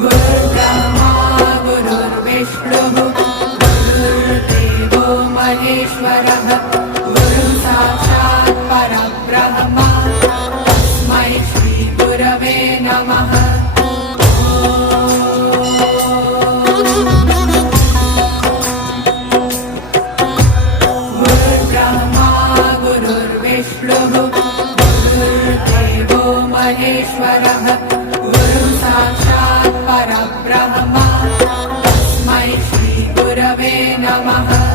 गुरुर्ब्रह्मा गुरुर्विष्णुः गुरुर्देवो महेश्वरः गुरुः साक्षात् परब्रह्म तस्मै श्री गुरवे नमः। गुरुर्ब्रह्मा गुरुर्विष्णुः गुरुर्देवो महेश्वरः गुरुः साक्षात् परब्रह्म तस्मै श्री गुरवे नमः।